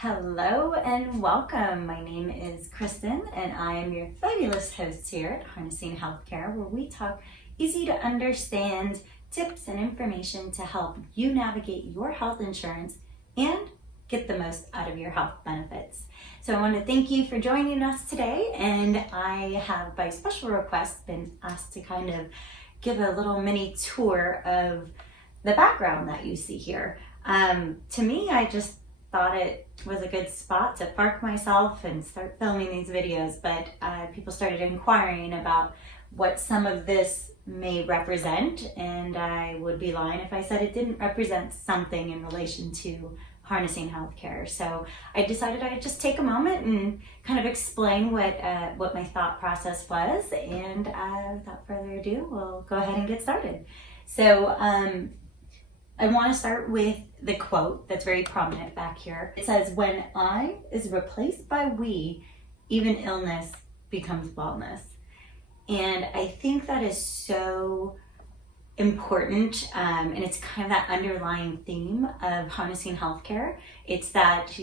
Hello and welcome. My name is Kristen and I am your fabulous host here at Harnessing Healthcare, where we talk easy to understand tips and information to help you navigate your health insurance and get the most out of your health benefits. So I want to thank you for joining us today, and I have by special request been asked to kind of give a little mini tour of the background that you see here. To me, I just thought it was a good spot to park myself and start filming these videos, but people started inquiring about what some of this may represent, and I would be lying if I said it didn't represent something in relation to harnessing healthcare. So I decided I'd just take a moment and kind of explain what my thought process was, and without further ado, we'll go ahead and get started. So I want to start with the quote that's very prominent back here. It says, "When I is replaced by we, even illness becomes wellness." And I think that is so important, and it's kind of that underlying theme of harnessing healthcare. It's that,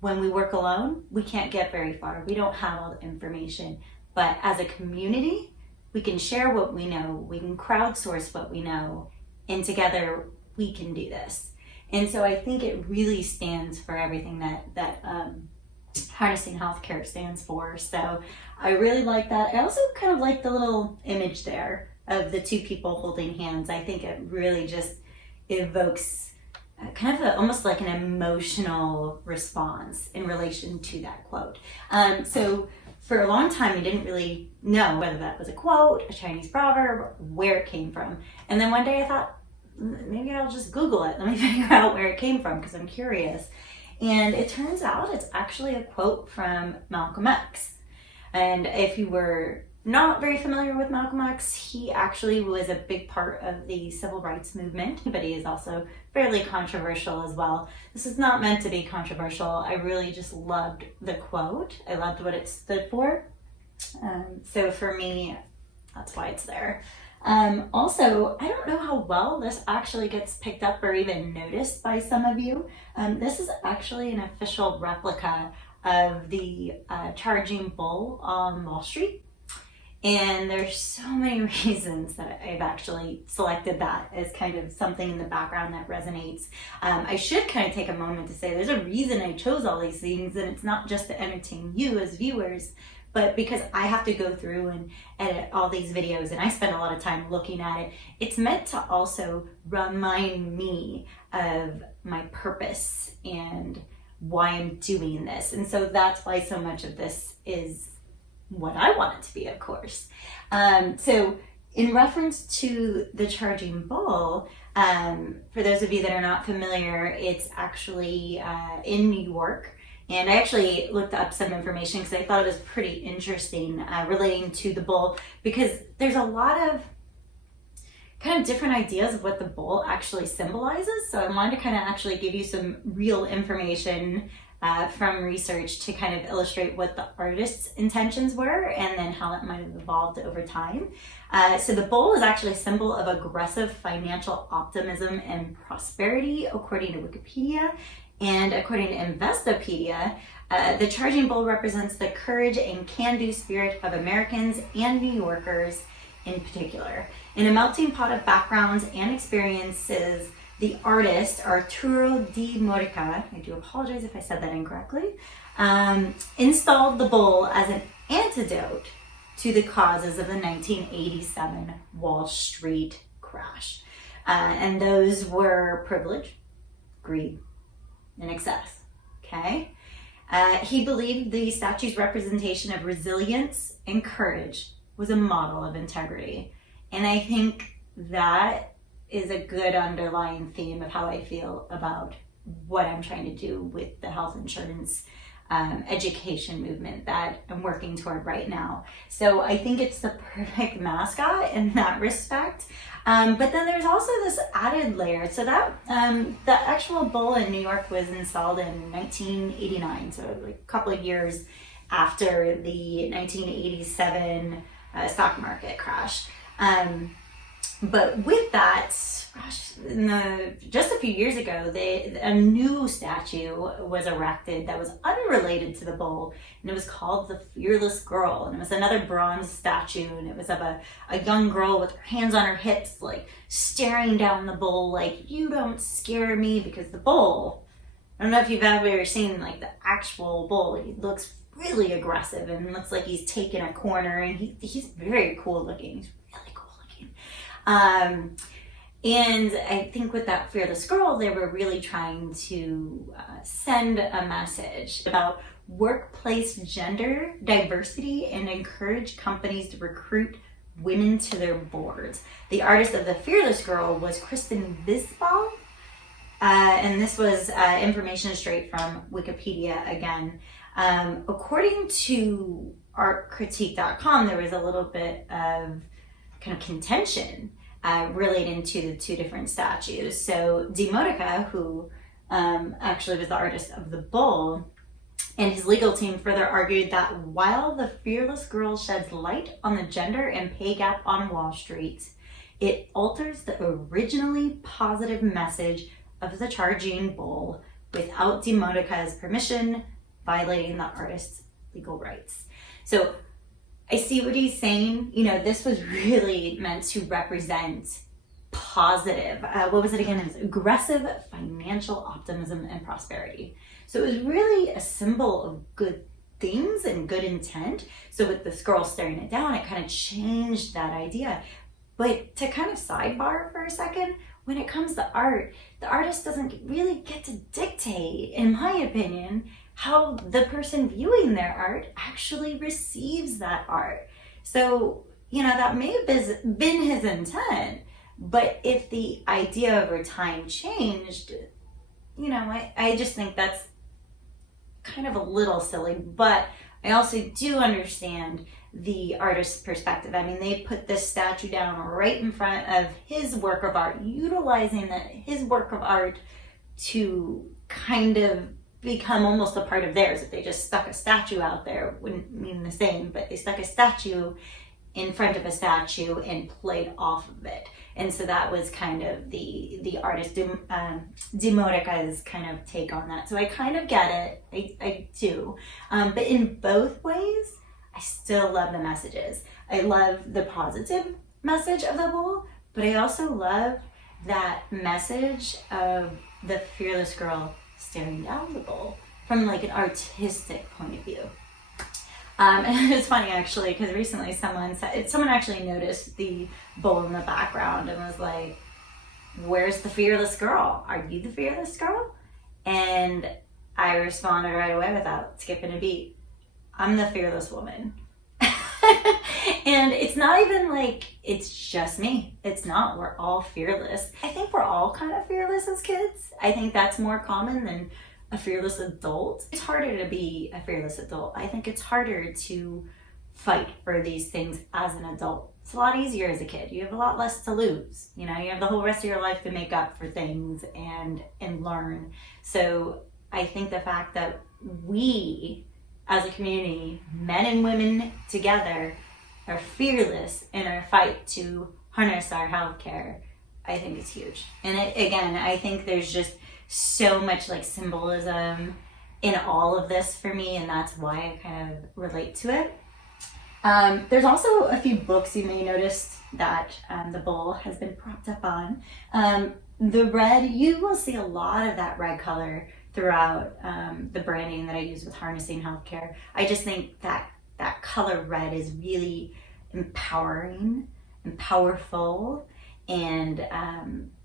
when we work alone, we can't get very far. We don't have all the information. But as a community, we can share what we know, we can crowdsource what we know, and together we can do this. And so I think it really stands for everything that harnessing healthcare stands for. So I really like that. I also kind of like the little image there of the two people holding hands. I think it really just evokes kind of almost like an emotional response in relation to that quote. So for a long time, I didn't really know whether that was a quote, a Chinese proverb, where it came from. And then one day I thought, maybe I'll just Google it. Let me figure out where it came from because I'm curious. And it turns out it's actually a quote from Malcolm X. And if you were not very familiar with Malcolm X, he actually was a big part of the civil rights movement, but he is also fairly controversial as well. This is not meant to be controversial. I really just loved the quote. I loved what it stood for. So for me, that's why it's there. Also, I don't know how well this actually gets picked up or even noticed by some of you. This is actually an official replica of the charging bull on Wall Street. And there's so many reasons that I've actually selected that as kind of something in the background that resonates. I should kind of take a moment to say there's a reason I chose all these things, and it's not just to entertain you as viewers, but because I have to go through and edit all these videos and I spend a lot of time looking at it, it's meant to also remind me of my purpose and why I'm doing this. And so that's why so much of this is what I want it to be, of course. So in reference to the charging bull, for those of you that are not familiar, it's actually in New York. And I actually looked up some information because I thought it was pretty interesting relating to the bull, because there's a lot of kind of different ideas of what the bull actually symbolizes. So I wanted to kind of actually give you some real information from research to kind of illustrate what the artist's intentions were and then how it might have evolved over time. So the bull is actually a symbol of aggressive financial optimism and prosperity, according to Wikipedia. And according to Investopedia, the charging bull represents the courage and can-do spirit of Americans and New Yorkers in particular. In a melting pot of backgrounds and experiences, the artist, Arturo Di Morica, I do apologize if I said that incorrectly, installed the bull as an antidote to the causes of the 1987 Wall Street crash. And those were privilege, greed, and excess, okay? He believed the statue's representation of resilience and courage was a model of integrity. And I think that is a good underlying theme of how I feel about what I'm trying to do with the health insurance education movement that I'm working toward right now. So I think it's the perfect mascot in that respect. But then there's also this added layer. So that the actual bull in New York was installed in 1989, so like a couple of years after the 1987 stock market crash. But with that, gosh, just a few years ago, a new statue was erected that was unrelated to the bull, and it was called the Fearless Girl. And it was another bronze statue, and it was of a young girl with her hands on her hips, like staring down the bull, like, you don't scare me, because the bull, I don't know if you've ever seen like the actual bull, he looks really aggressive and looks like he's taken a corner, and he's very cool looking. He's really cool looking. And I think with that Fearless Girl, they were really trying to send a message about workplace gender diversity and encourage companies to recruit women to their boards. The artist of the Fearless Girl was Kristen Visbal, and this was information straight from Wikipedia again. According to artcritique.com, there was a little bit of kind of contention relating to the two different statues. So Demodica, who actually was the artist of the bull, and his legal team further argued that while the Fearless Girl sheds light on the gender and pay gap on Wall Street, it alters the originally positive message of the charging bull without Demodica's permission, violating the artist's legal rights. So I see what he's saying. You know, this was really meant to represent positive, what was it again? It was aggressive financial optimism and prosperity. So it was really a symbol of good things and good intent. So with this girl staring it down, it kind of changed that idea. But to kind of sidebar for a second, when it comes to art, the artist doesn't really get to dictate, in my opinion, how the person viewing their art actually receives that art. So, you know, that may have been his intent, but if the idea over time changed, you know, I just think that's kind of a little silly, but I also do understand the artist's perspective. I mean, they put this statue down right in front of his work of art, utilizing his work of art to kind of become almost a part of theirs. If they just stuck a statue out there, it wouldn't mean the same, but they stuck a statue in front of a statue and played off of it. And so that was kind of the artist Demodica's kind of take on that. So I kind of get it, I do. But in both ways, I still love the messages. I love the positive message of the bull, but I also love that message of the Fearless Girl staring down the bull from like an artistic point of view. And it's funny actually, because recently someone actually noticed the bull in the background and was like, where's the Fearless Girl? Are you the Fearless Girl? And I responded right away without skipping a beat. I'm the fearless woman. And it's not even like it's just me. It's not. We're all fearless. I think we're all kind of fearless as kids. I think that's more common than a fearless adult. It's harder to be a fearless adult. I think it's harder to fight for these things as an adult. It's a lot easier as a kid. You have a lot less to lose. You know, you have the whole rest of your life to make up for things and learn. So I think the fact that we as a community, men and women together, are fearless in our fight to harness our healthcare, I think is huge. And I think there's just so much like symbolism in all of this for me, and that's why I kind of relate to it. There's also a few books you may notice that the bull has been propped up on. The red, you will see a lot of that red color throughout the branding that I use with Harnessing Healthcare. I just think that color red is really empowering and powerful, and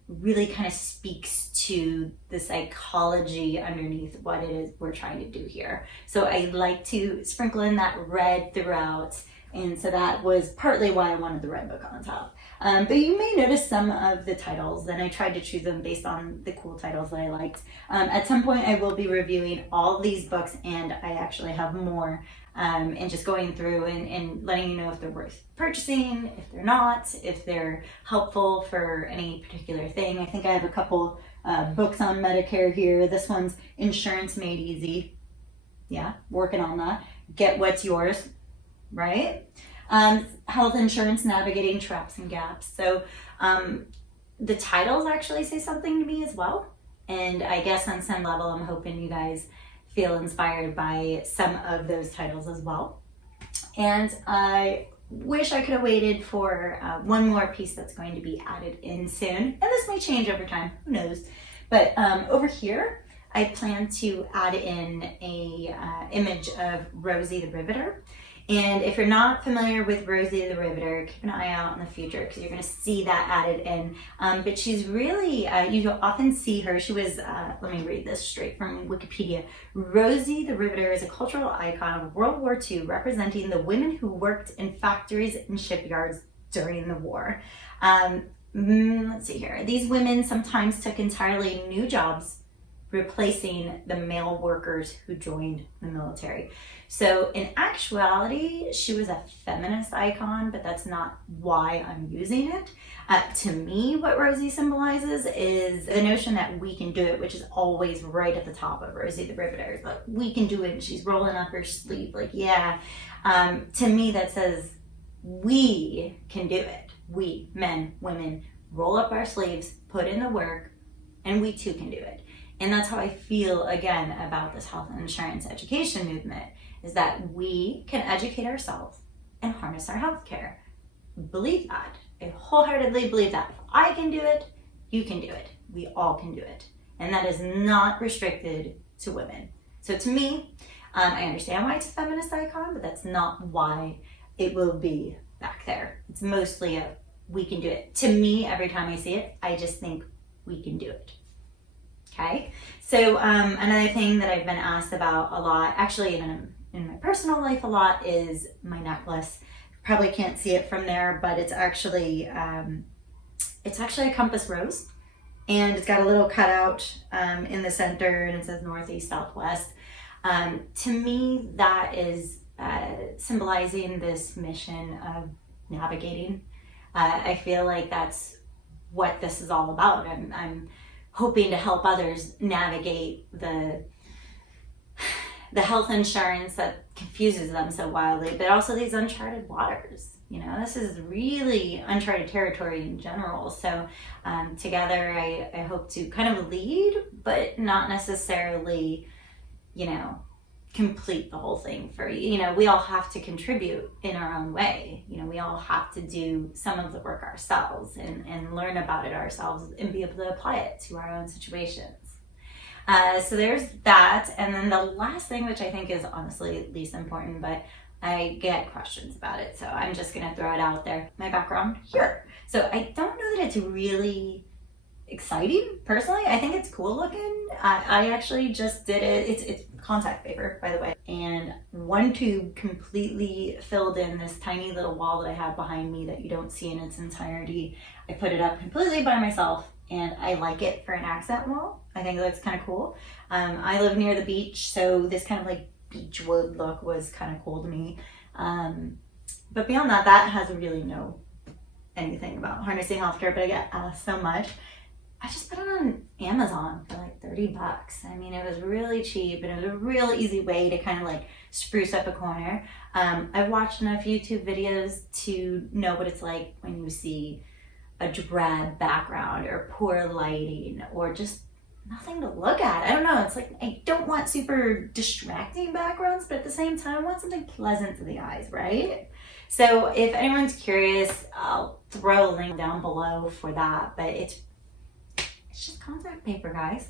really kind of speaks to the psychology underneath what it is we're trying to do here. So I like to sprinkle in that red throughout, and so that was partly why I wanted the red book on top. But you may notice some of the titles, and I tried to choose them based on the cool titles that I liked. At some point I will be reviewing all these books, and I actually have more, and just going through and letting you know if they're worth purchasing, if they're not, if they're helpful for any particular thing. I think I have a couple books on Medicare here. This one's Insurance Made Easy. Yeah, working on that. Get What's Yours, right? Health insurance, navigating traps and gaps. So The titles actually say something to me as well. And I guess on some level, I'm hoping you guys feel inspired by some of those titles as well. And I wish I could have waited for one more piece that's going to be added in soon. And this may change over time, who knows. But over here, I plan to add in a image of Rosie the Riveter. And if you're not familiar with Rosie the Riveter, keep an eye out in the future because you're going to see that added in. But she's really, you often see her, she was, let me read this straight from Wikipedia. Rosie the Riveter is a cultural icon of World War II representing the women who worked in factories and shipyards during the war. Let's see here. These women sometimes took entirely new jobs, replacing the male workers who joined the military. So in actuality, she was a feminist icon, but that's not why I'm using it. To me, what Rosie symbolizes is the notion that we can do it, which is always right at the top of Rosie the Riveter. Like, we can do it, and she's rolling up her sleeve, like, yeah. To me, that says we can do it. We, men, women, roll up our sleeves, put in the work, and we too can do it. And that's how I feel, again, about this health insurance education movement, is that we can educate ourselves and harness our healthcare. Believe that. I wholeheartedly believe that. If I can do it, you can do it. We all can do it. And that is not restricted to women. So to me, I understand why it's a feminist icon, but that's not why it will be back there. It's mostly a we can do it. To me, every time I see it, I just think we can do it. Okay, so another thing that I've been asked about a lot, actually in my personal life a lot, is my necklace. Probably can't see it from there, but it's actually a compass rose, and it's got a little cutout in the center, and it says northeast, southwest. To me, that is symbolizing this mission of navigating. I feel like that's what this is all about. I'm hoping to help others navigate the health insurance that confuses them so wildly, but also these uncharted waters. You know, this is really uncharted territory in general. So together, I hope to kind of lead, but not necessarily, you know, complete the whole thing for you. You know, we all have to contribute in our own way. You know, we all have to do some of the work ourselves and learn about it ourselves and be able to apply it to our own situations. So there's that. And then the last thing, which I think is honestly least important, but I get questions about it, so I'm just going to throw it out there. My background here. So I don't know that it's really exciting, personally. I think it's cool looking. I actually just did it. It's contact paper, by the way. And one tube completely filled in this tiny little wall that I have behind me that you don't see in its entirety. I put it up completely by myself, and I like it for an accent wall. I think that's kind of cool. I live near the beach, so this kind of like beach wood look was kind of cool to me. But beyond that, that has really no anything about harnessing healthcare, but I get asked so much. I just put it on Amazon for like $30. I mean, it was really cheap, and it was a real easy way to kind of like spruce up a corner. I've watched enough YouTube videos to know what it's like when you see a drab background or poor lighting or just nothing to look at. I don't know. It's like, I don't want super distracting backgrounds, but at the same time, I want something pleasant to the eyes, right? So if anyone's curious, I'll throw a link down below for that, but it's just contact paper, guys.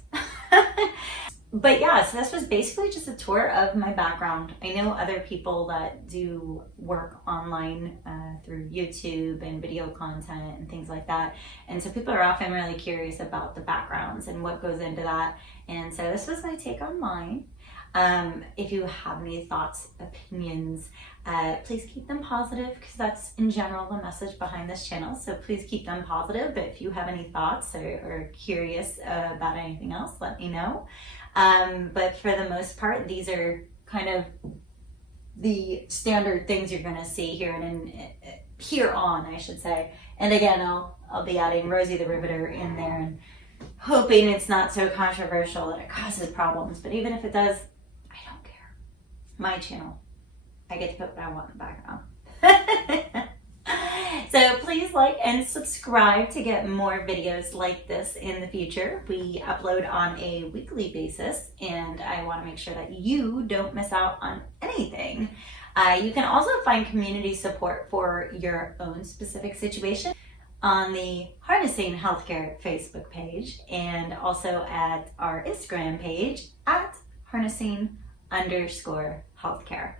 But yeah, so this was basically just a tour of my background. I know other people that do work online through YouTube and video content and things like that. And so people are often really curious about the backgrounds and what goes into that. And so this was my take on mine. If you have any thoughts, opinions, please keep them positive, because that's in general the message behind this channel. So please keep them positive. But if you have any thoughts or curious about anything else, let me know. But for the most part, these are kind of the standard things you're going to see here and here on, I should say. And again, I'll be adding Rosie the Riveter in there and hoping it's not so controversial that it causes problems. But even if it does, I don't care. My channel. I get to put what I want in the background. So please like and subscribe to get more videos like this in the future. We upload on a weekly basis, and I want to make sure that you don't miss out on anything. You can also find community support for your own specific situation on the Harnessing Healthcare Facebook page, and also at our Instagram page at harnessing_healthcare.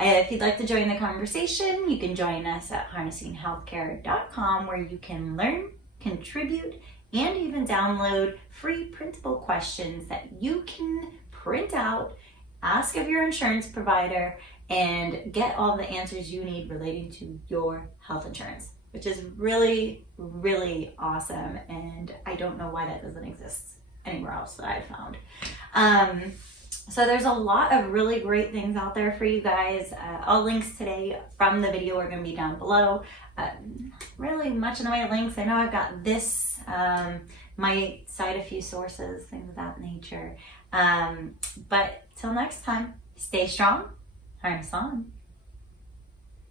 If you'd like to join the conversation, you can join us at harnessinghealthcare.com, where you can learn, contribute, and even download free printable questions that you can print out, ask of your insurance provider, and get all the answers you need relating to your health insurance, which is really, really awesome. And I don't know why that doesn't exist anywhere else that I've found. So there's a lot of really great things out there for you guys. All links today from the video are going to be down below. Really much in the way of links. I know I've got this, might cite a few sources, things of that nature. But till next time, stay strong, harness on.